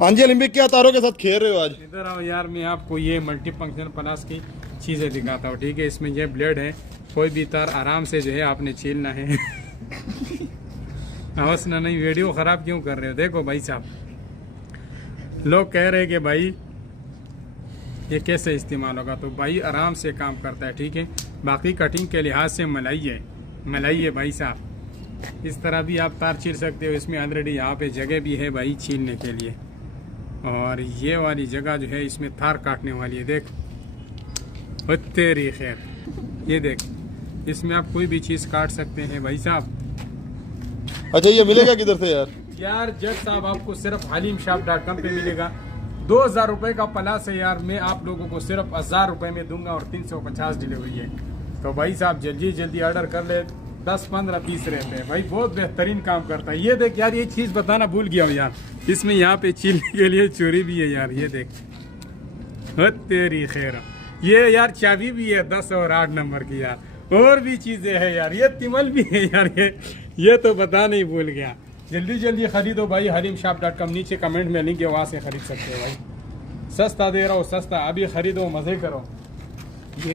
हाँ जी ओलंपिक क्या तारों के साथ खेल रहे हो आज? इधर आओ यार, मैं आपको ये मल्टी फंक्शन प्लस की चीज़ें दिखाता हूँ, ठीक है। इसमें ये ब्लेड है, कोई भी तार आराम से जो है आपने छीलना है। आवाज ना नहीं, वीडियो ख़राब क्यों कर रहे हो? देखो भाई साहब, लोग कह रहे हैं कि भाई ये कैसे इस्तेमाल होगा, तो भाई आराम से काम करता है, ठीक है। बाकी कटिंग के लिहाज से मलाई है भाई साहब। इस तरह भी आप तार छील सकते हो, इसमें ऑलरेडी यहाँ पे जगह भी है भाई छीलने के लिए। और ये वाली जगह जो है इसमें तार काटने वाली है, देख तेरी खैर, ये देख, इसमें आप कोई भी चीज़ काट सकते हैं भाई साहब। अच्छा ये मिलेगा किधर से यार? यार जज साहब, आपको सिर्फ halimshop.com पे मिलेगा। 2000 रुपये का प्लस है यार, मैं आप लोगों को सिर्फ 1000 रुपये में दूंगा और 350 डिलीवरी है। तो भाई साहब जल्दी ऑर्डर कर ले, 10-15 पीस रहते हैं भाई, बहुत बेहतरीन काम करता है। ये देख यार, ये चीज़ बताना भूल गया हूँ यार, इसमें यहाँ पे छीलने के लिए चोरी भी है यार, ये देख तेरी खैर। ये यार चाबी भी है 10 और 8 नंबर की यार, और भी चीज़ें हैं यार, ये तिमल भी है यार, ये तो बता नहीं भूल गया। जल्दी खरीदो भाई, halimshop.com, नीचे कमेंट में लिंक है, वहाँ से खरीद सकते हो भाई। सस्ता दे रहा हूँ, सस्ता, अभी खरीदो, मज़े करो।